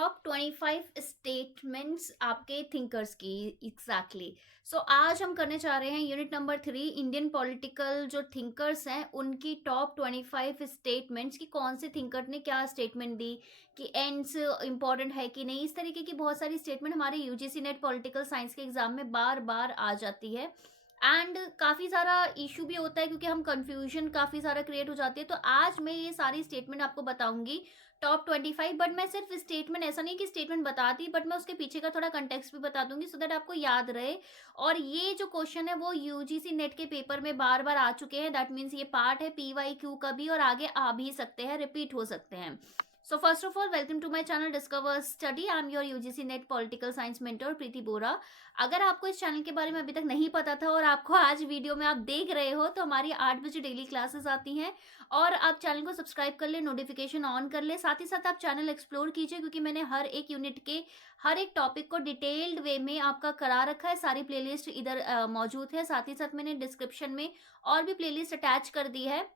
Top 25 statements आपके thinkers की exactly. सो आज हम करने जा रहे हैं यूनिट नंबर 3, इंडियन पॉलिटिकल जो थिंकर्स हैं उनकी टॉप 25 स्टेटमेंट्स की कौन से थिंकर ने क्या स्टेटमेंट दी कि एंड्स इंपॉर्टेंट है कि नहीं। इस तरीके की बहुत सारी स्टेटमेंट हमारे यूजीसी नेट पॉलिटिकल साइंस के एग्जाम में बार बार आ जाती है एंड काफ़ी सारा इशू भी होता है क्योंकि हम कंफ्यूजन काफ़ी सारा क्रिएट हो जाती है। तो आज मैं ये सारी स्टेटमेंट आपको बताऊंगी टॉप 25। बट मैं सिर्फ स्टेटमेंट ऐसा नहीं कि स्टेटमेंट बताती, बट मैं उसके पीछे का थोड़ा कंटेक्स्ट भी बता दूंगी सो दैट आपको याद रहे। और ये जो क्वेश्चन है वो यूजीसी नेट के पेपर में बार बार आ चुके हैं, दैट मीन्स ये पार्ट है पीवाईक्यू का भी और आगे आ भी सकते हैं, रिपीट हो सकते हैं। So first of all, welcome to my channel Discover Study. I am your UGC Net Political Science Mentor प्रीति बोरा। अगर आपको इस चैनल के बारे में अभी तक नहीं पता था और आपको आज वीडियो में आप देख रहे हो तो हमारी 8 बजे डेली क्लासेस आती हैं और आप चैनल को सब्सक्राइब कर ले, नोटिफिकेशन ऑन कर ले, साथ ही साथ आप चैनल एक्सप्लोर कीजिए क्योंकि मैंने हर एक यूनिट के हर एक टॉपिक को डिटेल्ड वे में आपका करा रखा है। सारी प्लेलिस्ट इधर मौजूद है, साथ ही साथ मैंने डिस्क्रिप्शन में और भी प्लेलिस्ट अटैच कर दी है।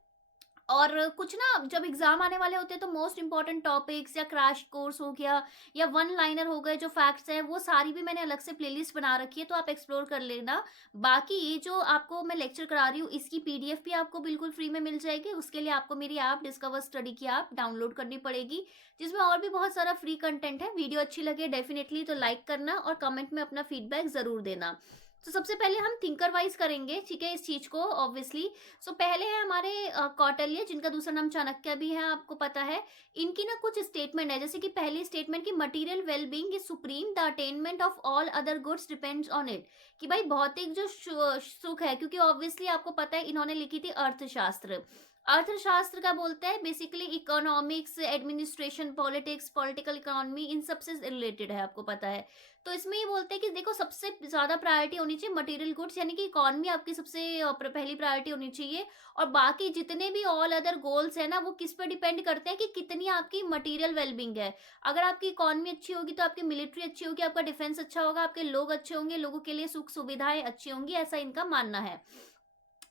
और कुछ ना जब एग्जाम आने वाले होते हैं तो मोस्ट इंपॉर्टेंट टॉपिक्स या क्रैश कोर्स हो गया या वन लाइनर हो गए, जो फैक्ट्स हैं वो सारी भी मैंने अलग से प्लेलिस्ट बना रखी है, तो आप एक्सप्लोर कर लेना। बाकी ये जो आपको मैं लेक्चर करा रही हूँ इसकी पीडीएफ भी आपको बिल्कुल फ्री में मिल जाएगी। उसके लिए आपको मेरी ऐप डिस्कवर स्टडी की ऐप डाउनलोड करनी पड़ेगी, जिसमें और भी बहुत सारा फ्री कंटेंट है। वीडियो अच्छी लगे डेफिनेटली तो लाइक करना और कमेंट में अपना फीडबैक जरूर देना। तो सबसे पहले हम थिंकर वाइज करेंगे, ठीक है, इस चीज को ऑब्वियसली। सो पहले है हमारे कौटिल्य, जिनका दूसरा नाम चाणक्य भी है, आपको पता है। इनकी ना कुछ स्टेटमेंट है, जैसे कि पहली स्टेटमेंट की material wellbeing is supreme, the attainment of all other goods depends on it. कि भाई भौतिक जो सुख है, क्योंकि ऑब्वियसली आपको पता है इन्होंने लिखी थी अर्थशास्त्र। अर्थशास्त्र का बोलता है basically economics, administration, politics, political economy, इन सबसे रिलेटेड है, आपको पता है। तो इसमें ये बोलते हैं कि देखो सबसे ज्यादा प्रायोरिटी होनी चाहिए मटेरियल गुड्स, यानी कि इकोनॉमी आपकी सबसे पहली प्रायोरिटी होनी चाहिए। और बाकी जितने भी ऑल अदर गोल्स है ना वो किस पर डिपेंड करते हैं कि कितनी आपकी मटेरियल वेलबींग है। अगर आपकी इकोनॉमी अच्छी होगी तो आपकी मिलिट्री अच्छी होगी, आपका डिफेंस अच्छा होगा, आपके लोग अच्छे होंगे, लोगों के लिए सुख सुविधाएं अच्छी होंगी, ऐसा इनका मानना है।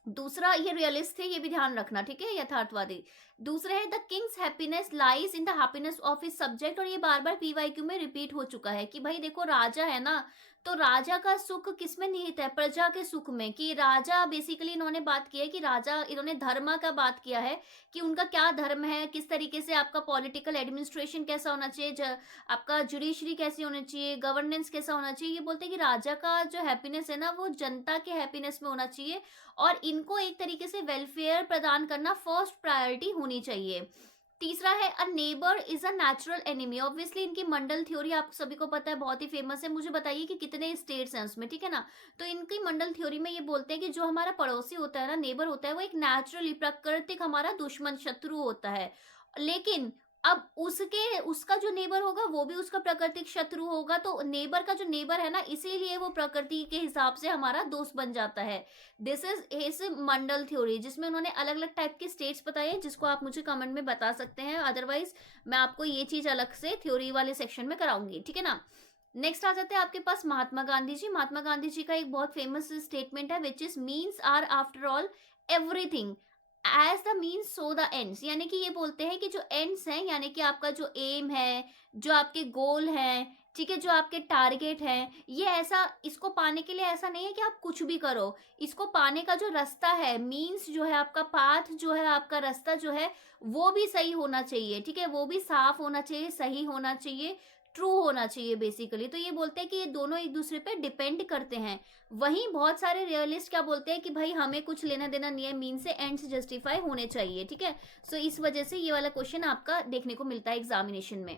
दूसरा, ये रियलिस्ट थे, ये भी ध्यान रखना, ठीक है, यथार्थवादी। दूसरे है the Kings happiness lies in the happiness of his subject, और ये बार बार पीवाईक्यू में रिपीट हो चुका है कि भाई देखो राजा है ना, तो राजा का सुख किस में निहित है, प्रजा के सुख में। कि राजा बेसिकली इन्होंने बात की है कि राजा, इन्होंने धर्म का बात किया है कि उनका क्या धर्म है, किस तरीके से आपका पॉलिटिकल एडमिनिस्ट्रेशन कैसा होना चाहिए, आपका जुडिशरी कैसी होनी चाहिए, गवर्नेंस कैसा होना चाहिए। ये बोलते हैं कि राजा का जो हैप्पीनेस है ना वो जनता के हैप्पीनेस में होना चाहिए और इनको एक तरीके से वेलफेयर प्रदान करना फर्स्ट प्रायोरिटी होनी चाहिए। तीसरा है a neighbour is a natural enemy. Obviously इनकी मंडल थ्योरी आप सभी को पता है, बहुत ही फेमस है। मुझे बताइए कि कितने स्टेट्स हैं उसमें, ठीक है ना। तो इनकी मंडल थ्योरी में ये बोलते हैं कि जो हमारा पड़ोसी होता है ना, नेबर होता है, वो एक नेचुरली प्राकृतिक हमारा दुश्मन शत्रु होता है। लेकिन अब उसके उसका जो नेबर होगा वो भी उसका प्राकृतिक शत्रु होगा, तो नेबर का जो नेबर है ना, इसीलिए वो प्रकृति के हिसाब से हमारा दोस्त बन जाता है। This is his Mandal theory, जिसमें उन्होंने अलग अलग टाइप की स्टेट्स बताई है, जिसको आप मुझे कमेंट में बता सकते हैं। अदरवाइज मैं आपको ये चीज अलग से थ्योरी वाले सेक्शन में कराऊंगी, ठीक है ना। नेक्स्ट आ जाते हैं आपके पास महात्मा गांधी जी। महात्मा गांधी जी का एक बहुत फेमस स्टेटमेंट है which is means are after all everything as the means so the ends. यानी कि ये बोलते हैं कि जो एंड्स हैं, यानी कि आपका जो एम है, जो आपके गोल हैं, ठीक है, जो आपके टारगेट हैं, ये ऐसा, इसको पाने के लिए ऐसा नहीं है कि आप कुछ भी करो। इसको पाने का जो रास्ता है, मीन्स जो है आपका पाथ जो है, आपका रास्ता जो है वो भी सही होना चाहिए, ठीक है, वो भी साफ होना चाहिए, सही होना चाहिए, ट्रू होना चाहिए बेसिकली। तो ये बोलते हैं कि ये दोनों एक दूसरे पे डिपेंड करते हैं। वहीं बहुत सारे रियलिस्ट क्या बोलते हैं कि भाई हमें कुछ लेना देना नहीं है, मीन से एंड्स जस्टिफाई होने चाहिए, ठीक है। सो इस वजह से ये वाला क्वेश्चन आपका देखने को मिलता है एग्जामिनेशन में।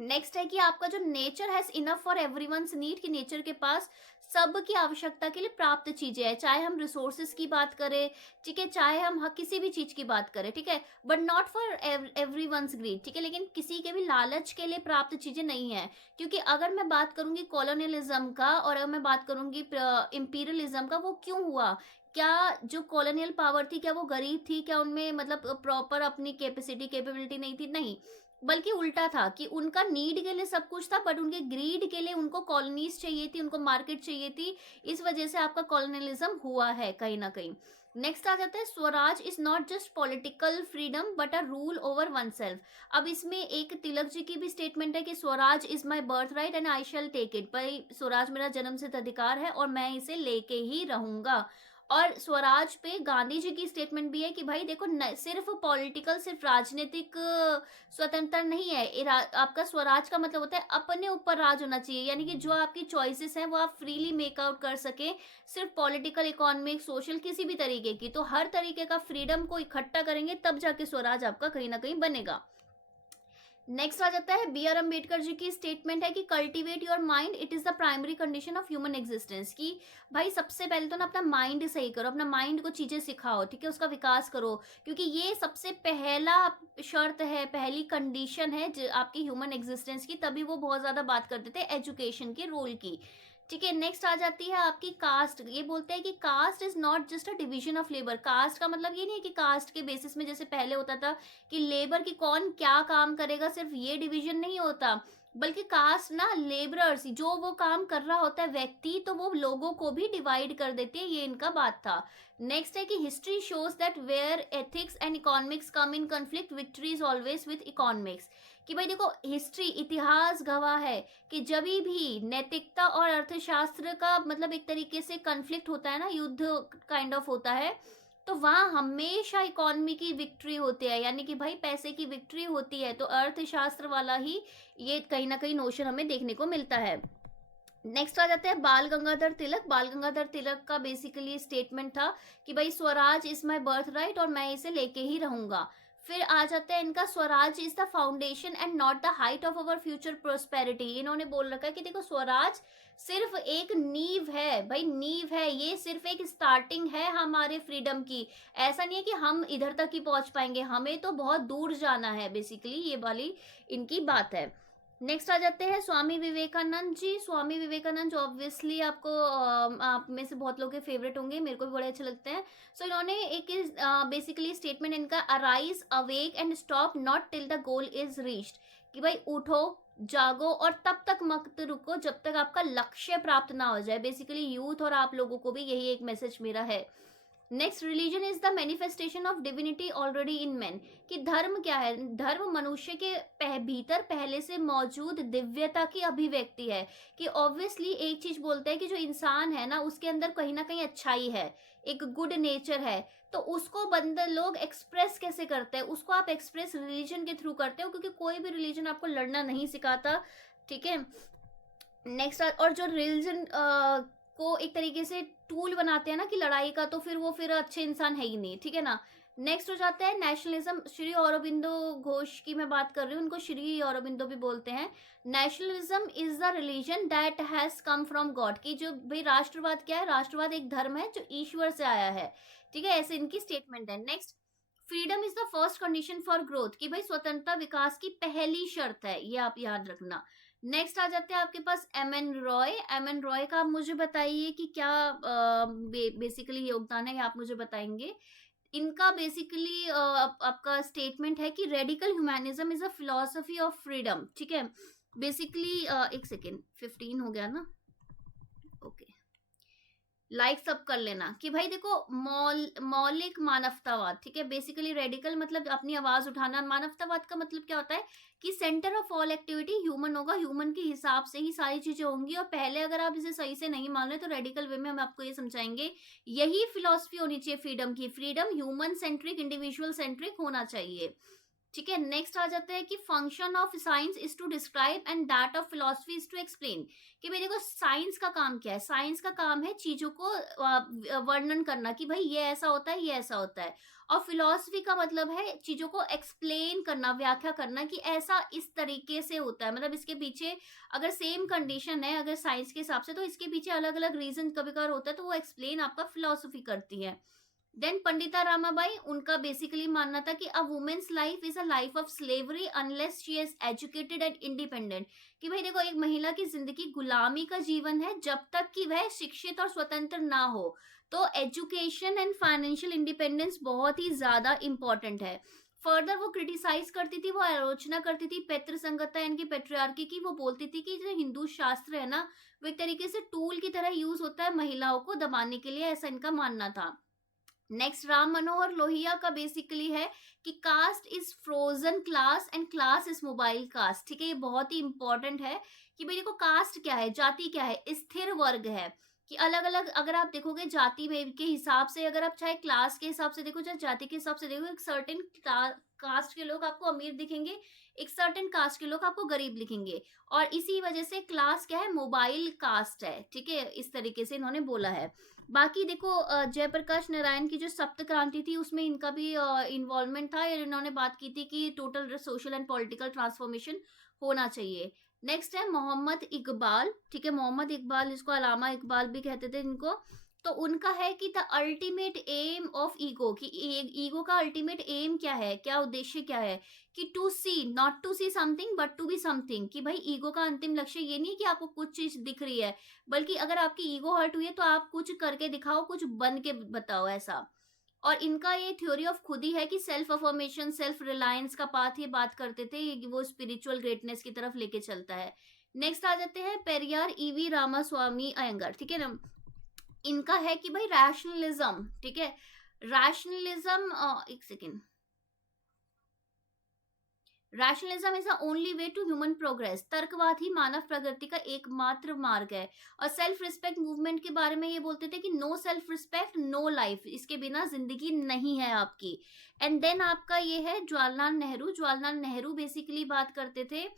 नेक्स्ट है कि आपका जो nature has enough for everyone's need, कि नेचर के पास सबकी आवश्यकता के लिए प्राप्त चीजें है, चाहे हम रिसोर्सेज की बात करें, ठीक है, चाहे हम किसी भी चीज की बात करें, ठीक है, but not for everyone's greed, ठीक है, लेकिन किसी के भी लालच के लिए प्राप्त चीजें नहीं है। क्योंकि अगर मैं बात करूंगी कॉलोनियलिज्म का और अगर मैं बात करूंगी इंपीरियलिज्म का, वो क्यों हुआ, क्या जो कॉलोनियल पावर थी क्या वो गरीब थी, क्या उनमें मतलब प्रॉपर अपनी कैपेबिलिटी नहीं थी, नहीं, बल्कि उल्टा था कि उनका नीड के लिए सब कुछ था बट उनके ग्रीड के लिए उनको कॉलोनीज चाहिए थी, उनको मार्केट चाहिए थी। इस वजह से आपका कॉलोनियलिज्म हुआ है कहीं ना कहीं। नेक्स्ट आ जाता है Swaraj is not just political freedom but a rule over one self. अब इसमें एक तिलक जी की भी स्टेटमेंट है कि Swaraj is my birth right and I shall take it. भाई स्वराज मेरा जन्मसिद्ध अधिकार है और मैं इसे लेके ही रहूंगा। और स्वराज पे गांधी जी की स्टेटमेंट भी है कि भाई देखो सिर्फ पॉलिटिकल, सिर्फ राजनीतिक स्वतंत्रता नहीं है, आपका स्वराज का मतलब होता है अपने ऊपर राज होना चाहिए, यानी कि जो आपकी चॉइसेस हैं वो आप फ्रीली मेक आउट कर सके, सिर्फ पॉलिटिकल, इकोनॉमिक, सोशल, किसी भी तरीके की। तो हर तरीके का फ्रीडम को इकट्ठा करेंगे तब जाके स्वराज आपका कहीं ना कहीं बनेगा। नेक्स्ट आ जाता है बी आर अम्बेडकर जी की स्टेटमेंट है कि cultivate your mind, it is the primary condition of human existence. की भाई सबसे पहले तो ना अपना माइंड सही करो, अपना माइंड को चीजें सिखाओ, ठीक है, उसका विकास करो, क्योंकि ये सबसे पहला शर्त है, पहली कंडीशन है आपकी ह्यूमन एग्जिस्टेंस की। तभी वो बहुत ज्यादा बात करते थे एजुकेशन के रोल की। ठीक है, नेक्स्ट आ जाती है आपकी कास्ट। ये बोलते हैं कि caste is not just a division of labour. Caste का मतलब ये नहीं है कि कास्ट के बेसिस में जैसे पहले होता था कि लेबर की कौन क्या काम करेगा, सिर्फ ये डिवीजन नहीं होता, बल्कि कास्ट ना लेबरर्स, जो वो काम कर रहा होता है व्यक्ति, तो वो लोगों को भी डिवाइड कर देती है, ये इनका बात था। नेक्स्ट है कि history shows that where ethics and economics come in conflict, victory is always with economics. कि भाई देखो हिस्ट्री, इतिहास गवाह है कि जब भी नैतिकता और अर्थशास्त्र का मतलब एक तरीके से कन्फ्लिक्ट होता है ना, युद्ध काइंड ऑफ होता है, तो वहां हमेशा इकोनॉमी की विक्ट्री होती है, यानी कि भाई पैसे की विक्ट्री होती है। तो अर्थशास्त्र वाला ही ये कहीं ना कहीं नोशन हमें देखने को मिलता है। नेक्स्ट आ जाते हैं बाल गंगाधर तिलक। बाल गंगाधर तिलक का बेसिकली स्टेटमेंट था कि भाई Swaraj is my birth right और मैं इसे लेके ही रहूंगा। फिर आ जाता है इनका Swaraj is the foundation and not the height of our future prosperity. इन्होंने बोल रखा है कि देखो स्वराज सिर्फ एक नींव है, भाई नींव है, ये सिर्फ एक स्टार्टिंग है हमारे फ्रीडम की। ऐसा नहीं है कि हम इधर तक ही पहुंच पाएंगे, हमें तो बहुत दूर जाना है, बेसिकली ये वाली इनकी बात है। नेक्स्ट आ जाते हैं स्वामी विवेकानंद जी। स्वामी विवेकानंद जो ऑब्वियसली आपको आप में से बहुत लोगों के फेवरेट होंगे, मेरे को भी बड़े अच्छे लगते हैं। सो इन्होंने एक बेसिकली स्टेटमेंट इनका, arise awake and stop not till the goal is reached. कि भाई उठो, जागो और तब तक मत रुको जब तक आपका लक्ष्य प्राप्त ना हो जाए। बेसिकली यूथ और आप लोगों को भी यही एक मैसेज मेरा है। Next, religion is the manifestation of divinity already in man. कि धर्म क्या है? धर्म मनुष्य के भीतर पहले से मौजूद दिव्यता की अभिव्यक्ति है। कि ऑब्वियसली एक चीज बोलते हैं कि जो इंसान है ना उसके अंदर कहीं ना कहीं अच्छाई है, एक गुड नेचर है, तो उसको बंदर लोग एक्सप्रेस कैसे करते हैं? उसको आप एक्सप्रेस रिलीजन के थ्रू करते हो, क्योंकि कोई भी रिलीजन आपको लड़ना नहीं सिखाता। ठीक है, नेक्स्ट, और जो रिलीजन को एक तरीके से टूल बनाते हैं ना कि लड़ाई का, तो फिर वो फिर अच्छे इंसान है ही नहीं, ठीक है ना। नेक्स्ट हो जाता है नेशनलिज्म। श्री अरबिंदो घोष की मैं बात कर रही हूँ, उनको श्री अरबिंदो भी बोलते हैं। Nationalism is the religion that has come from God. की जो भाई राष्ट्रवाद क्या है? राष्ट्रवाद एक धर्म है जो ईश्वर से आया है, ठीक है, ऐसे इनकी स्टेटमेंट है। Next, freedom is the first condition for growth. कि भाई स्वतंत्रता विकास की पहली शर्त है, ये आप याद रखना। नेक्स्ट आ जाते हैं आपके पास M N Roy. M N Roy का आप मुझे बताइए कि क्या बेसिकली योगदान है, आप मुझे बताएंगे। इनका बेसिकली आपका स्टेटमेंट है कि radical humanism is a philosophy of freedom. ठीक है, बेसिकली एक सेकेंड, 15 हो गया ना, ओके, लाइक सब कर लेना। कि भाई देखो मौलिक मानवतावाद, ठीक है, बेसिकली रेडिकल मतलब अपनी आवाज उठाना, मानवतावाद का मतलब क्या होता है कि centre of all activity human होगा, ह्यूमन के हिसाब से ही सारी चीजें होंगी। और पहले अगर आप इसे सही से नहीं मान रहे तो रेडिकल वे में हम आपको ये समझाएंगे, यही फिलॉसफी होनी चाहिए फ्रीडम की। Freedom human centric, individual centric होना चाहिए। ठीक है, नेक्स्ट आ जाता है कि function of science is to describe and that of philosophy is to explain. कि भाई देखो साइंस का काम क्या है? साइंस का काम है चीजों को वर्णन करना, कि भाई ये ऐसा होता है, ये ऐसा होता है। और फिलोसफी का मतलब है चीजों को एक्सप्लेन करना, व्याख्या करना, कि ऐसा इस तरीके से होता है। मतलब इसके पीछे अगर सेम कंडीशन है अगर साइंस के हिसाब से, तो इसके पीछे अलग अलग रीजन कभी कभार होता है, तो वो एक्सप्लेन आपका फिलोसफी करती है। देन पंडिता रामाबाई, उनका बेसिकली मानना था कि a women's life is a life of slavery unless she is educated and independent. कि भाई देखो एक महिला की जिंदगी गुलामी का जीवन है जब तक कि वह शिक्षित और स्वतंत्र ना हो। तो एजुकेशन एंड फाइनेंशियल इंडिपेंडेंस बहुत ही ज्यादा इंपॉर्टेंट है। फर्दर वो क्रिटिसाइज करती थी, वो आलोचना करती थी पैतृ संगता यानी पेट्रियार्की की। वो बोलती थी कि जो हिंदू शास्त्र है ना वो एक तरीके से टूल की तरह यूज होता है महिलाओं को दबाने के लिए, ऐसा इनका मानना था। नेक्स्ट राम मनोहर लोहिया का बेसिकली है कि caste is frozen class and class is mobile caste. ठीक है, ये बहुत ही इंपॉर्टेंट है कि भाई देखो कास्ट क्या है, जाति क्या है, स्थिर वर्ग है कि अलग अलग अगर आप देखोगे जाति में के हिसाब से, अगर आप चाहे क्लास के हिसाब से देखो चाहे जाति के हिसाब से देखो, एक सर्टेन कास्ट के लोग आपको अमीर दिखेंगे, एक सर्टेन कास्ट के लोग आपको गरीब दिखेंगे, और इसी वजह से क्लास क्या है, मोबाइल कास्ट है। ठीक है, इस तरीके से इन्होंने बोला है। बाकी देखो जयप्रकाश नारायण की जो सप्त क्रांति थी उसमें इनका भी इन्वॉल्वमेंट था, इन्होंने बात की थी कि total social and political transformation होना चाहिए। नेक्स्ट है मोहम्मद इकबाल। ठीक है, मोहम्मद इकबाल, जिसको अलामा इकबाल भी कहते थे इनको, तो उनका है कि the ultimate aim of ego, कि ईगो का अल्टीमेट एम क्या है, क्या उद्देश्य क्या है, कि to see, not to see something but to be something. कि भाई ईगो का अंतिम लक्ष्य ये नहीं कि आपको कुछ चीज दिख रही है, बल्कि अगर आपकी ईगो हर्ट हुई है तो आप कुछ करके दिखाओ, कुछ बन के बताओ ऐसा। और इनका ये थ्योरी ऑफ खुद ही है कि सेल्फ अफर्मेशन, सेल्फ रिलायंस का पाथ ये बात करते थे, वो स्पिरिचुअल ग्रेटनेस की तरफ लेके चलता है। नेक्स्ट आ जाते हैं पेरियार ईवी रामास्वामी अयंगर। ठीक है ना, इनका है कि भाई रैशनलिज्म, ठीक है, रैशनलिज्म, एक second, rationalism is the only way to human progress. तर्कवाद ही मानव प्रगति का एकमात्र मार्ग है। और सेल्फ रिस्पेक्ट मूवमेंट के बारे में ये बोलते थे कि no self respect no life, इसके बिना जिंदगी नहीं है आपकी। एंड देन आपका ये है जवाहरलाल नेहरू। जवाहरलाल नेहरू बेसिकली बात करते थे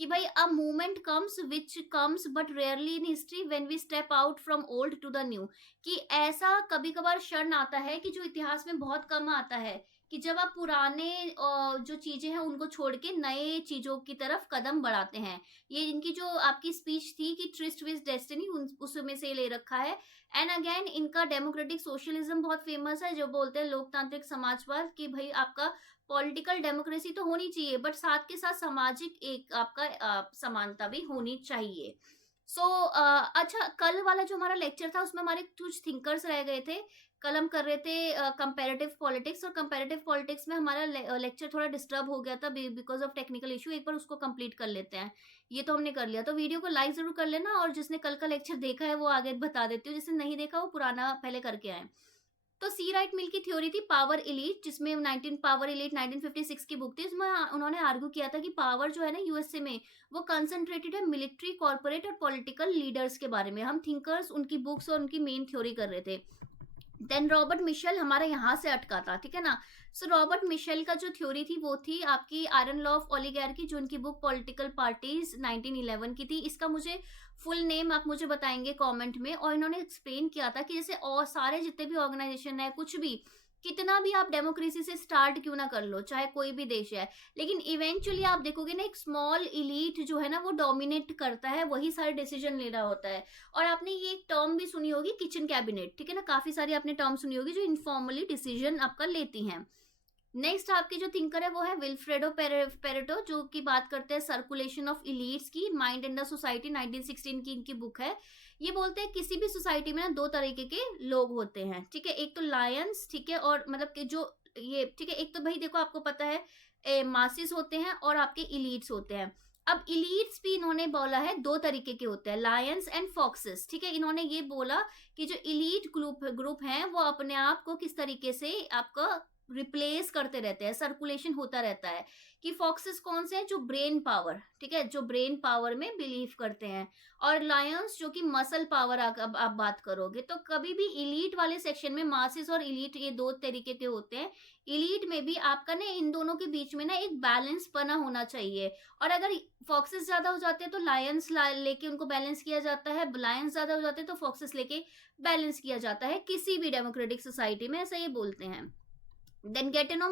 कि भाई a movement comes which comes but rarely in history when we step out from old to the new. कि ऐसा कभी कभार क्षण आता है कि जो इतिहास में बहुत कम आता है, कि जब आप पुराने जो चीजें हैं उनको छोड़ के नए चीजों की तरफ कदम बढ़ाते हैं। ये इनकी जो आपकी स्पीच थी कि ट्रिस्ट विद डेस्टिनी, उसमें से ले रखा है। एंड अगेन इनका डेमोक्रेटिक सोशलिज्म बहुत फेमस है, जो बोलते हैं लोकतांत्रिक समाजवाद, कि भाई आपका पॉलिटिकल डेमोक्रेसी तो होनी चाहिए बट साथ के साथ सामाजिक एक आपका समानता भी होनी चाहिए। अच्छा, कल वाला जो हमारा लेक्चर था उसमें हमारे कुछ थिंकर्स रह गए थे। कल हम कर रहे थे कंपैरेटिव पॉलिटिक्स, और कंपैरेटिव पॉलिटिक्स में हमारा लेक्चर थोड़ा डिस्टर्ब हो गया था बिकॉज ऑफ टेक्निकल इशू। एक बार उसको कंप्लीट कर लेते हैं। ये तो हमने कर लिया, तो वीडियो को लाइक जरूर कर लेना, और जिसने कल का लेक्चर देखा है वो आगे बता देती हूँ, जिसने नहीं देखा वो पुराना पहले करके आए। तो सी राइट मिल की थ्योरी थी पावर इलीट, जिसमें 19 पावर इलीट 1956 की बुक थी। इसमें उन्होंने आर्ग्यू किया था कि पावर जो है ना यूएसए में, वो कंसंट्रेटेड है मिलिट्री, कॉर्पोरेट और पॉलिटिकल लीडर्स के बारे में। हम थिंकर्स उनकी बुक्स और उनकी मेन थ्योरी कर रहे थे। देन रॉबर्ट मिशेल हमारा यहाँ से अटका था, ठीक है ना। सो रॉबर्ट मिशेल का जो थ्योरी थी वो थी आपकी आयरन लॉ ऑफ ओलिगार्की, जो उनकी बुक पॉलिटिकल पार्टीज 1911 की थी। इसका मुझे फुल नेम आप मुझे बताएंगे कमेंट में। और इन्होंने एक्सप्लेन किया था कि जैसे और सारे जितने भी ऑर्गेनाइजेशन है, कुछ भी, कितना भी आप डेमोक्रेसी से स्टार्ट क्यों ना कर लो, चाहे कोई भी देश है, लेकिन इवेंचुअली आप देखोगे ना एक स्मॉल इलीट जो है ना वो डोमिनेट करता है, वही सारे डिसीजन ले रहा होता है। और आपने ये एक टर्म भी सुनी होगी, किचन कैबिनेट, ठीक है ना, काफी सारी आपने टर्म सुनी होगी जो इनफॉर्मली डिसीजन आपका लेती हैं। नेक्स्ट आपके जो थिंकर है वो है विल्फ्रेडो पेरेटो, जो की बात करते हैं सर्कुलेशन ऑफ इलीट्स की, माइंड एंड द सोसाइटी 1916 की इनकी बुक है। ये बोलते हैं किसी भी सोसाइटी में ना दो तरीके के लोग होते हैं, ठीक है, एक तो लायंस, ठीक है, और मतलब कि जो ये, ठीक है, एक तो भाई देखो आपको पता है मासिस होते हैं और आपके इलीट्स होते हैं। अब इलीट्स भी इन्होंने बोला है दो तरीके के होते हैं, लायंस एंड फॉक्सेस, ठीक है। इन्होंने ये बोला कि जो इलीट ग्रुप हैं वो अपने आप को किस तरीके से आपका रिप्लेस करते रहते हैं, सर्कुलेशन होता रहता है। कि फॉक्सेस कौन से हैं, जो ब्रेन पावर, ठीक है, जो ब्रेन पावर में बिलीव करते हैं। और लायंस जो कि मसल पावर आप बात करोगे, तो कभी भी इलीट वाले सेक्शन में मासिस और इलीट ये दो तरीके के होते हैं। इलीट में भी आपका ना इन दोनों के बीच में ना एक बैलेंस बना होना चाहिए। और अगर फॉक्सेस ज्यादा हो जाते हैं तो लायंस लेके उनको बैलेंस किया जाता है, लायंस ज्यादा हो जाते हैं तो फॉक्सेस लेके बैलेंस किया जाता है, किसी भी डेमोक्रेटिक सोसाइटी में ऐसा ये बोलते हैं। देन गेटेनो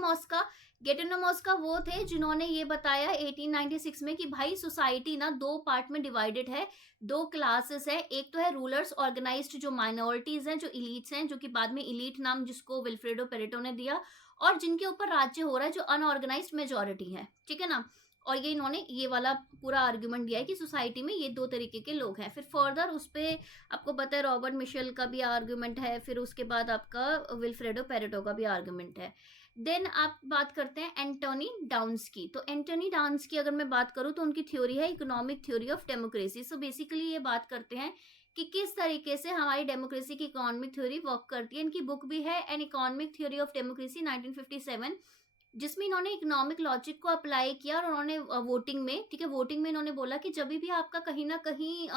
मॉस्का वो थे जिन्होंने ये बताया 1896 में कि भाई सोसाइटी ना दो पार्ट में डिवाइडेड है, दो क्लासेस है। एक तो है रूलर्स, ऑर्गेनाइज्ड, जो माइनॉरिटीज हैं, जो इलीट्स हैं, जो कि बाद में इलीट नाम जिसको विल्फ्रेडो पेरेटो ने दिया, और जिनके ऊपर राज्य हो रहा है जो अनऑर्गेनाइज्ड मेजोरिटी है, ठीक है ना। और ये इन्होंने ये वाला पूरा आर्ग्यूमेंट दिया है कि सोसाइटी में ये दो तरीके के लोग हैं। फिर फर्दर उस पर आपको पता है रॉबर्ट मिशेल का भी आर्ग्यूमेंट है, फिर उसके बाद आपका विल्फ्रेडो पेरेटो का भी आर्ग्यूमेंट है। देन आप बात करते हैं एंटोनी डाउन्स की। तो एंटोनी डाउन्स की अगर मैं बात करूं तो उनकी थ्योरी है economic theory of democracy. So basically ये बात करते हैं कि किस तरीके से हमारी डेमोक्रेसी की इकोनॉमिक थ्योरी वर्क करती है। इनकी बुक भी है an economic theory of democracy 1957, जिसमें इन्होंने इकोनॉमिक लॉजिक को अप्लाई किया और उन्होंने वोटिंग में, ठीक है, वोटिंग में इन्होंने बोला कि जब भी आपका कहीं ना कहीं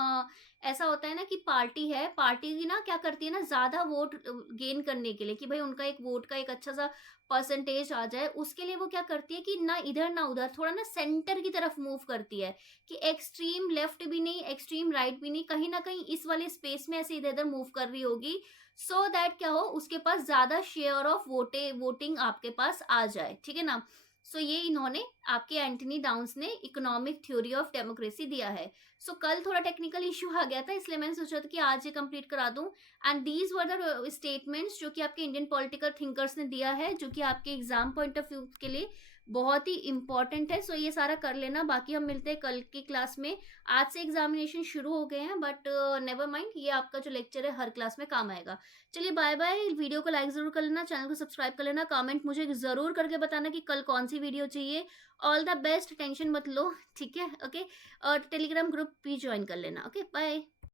ऐसा होता है ना कि पार्टी है, पार्टी की ना क्या करती है ना, ज्यादा वोट गेन करने के लिए, कि भाई उनका एक वोट का एक अच्छा सा परसेंटेज आ जाए, उसके लिए वो क्या करती है कि ना इधर ना उधर, थोड़ा ना सेंटर की तरफ मूव करती है, कि एक्सट्रीम लेफ्ट भी नहीं, एक्सट्रीम राइट भी नहीं, कहीं ना कहीं इस वाले स्पेस में ऐसे इधर उधर मूव कर रही होगी, सो दैट क्या हो, उसके पास ज्यादा शेयर ऑफ वोटिंग आपके पास आ जाए, ठीक है ना। सो ये इन्होंने, आपके एंटनी डाउन्स ने इकोनॉमिक थ्योरी ऑफ डेमोक्रेसी दिया है। सो कल थोड़ा टेक्निकल इश्यू आ गया था, इसलिए मैंने सोचा था कि आज ये कंप्लीट करा दूं। And these were the statements जो कि आपके इंडियन पॉलिटिकल थिंकर्स ने दिया है, जो कि आपके एग्जाम पॉइंट ऑफ व्यू के लिए बहुत ही इंपॉर्टेंट है। सो ये सारा कर लेना, बाकी हम मिलते हैं कल की क्लास में। आज से एग्जामिनेशन शुरू हो गए हैं, बट नेवर माइंड, ये आपका जो लेक्चर है हर क्लास में काम आएगा। चलिए बाय बाय। वीडियो को लाइक जरूर कर लेना, चैनल को सब्सक्राइब कर लेना, कमेंट मुझे जरूर करके बताना कि कल कौन सी वीडियो चाहिए। ऑल द बेस्ट, टेंशन मत लो, ठीक है, ओके। और टेलीग्राम ग्रुप भी ज्वाइन कर लेना, ओके, बाय।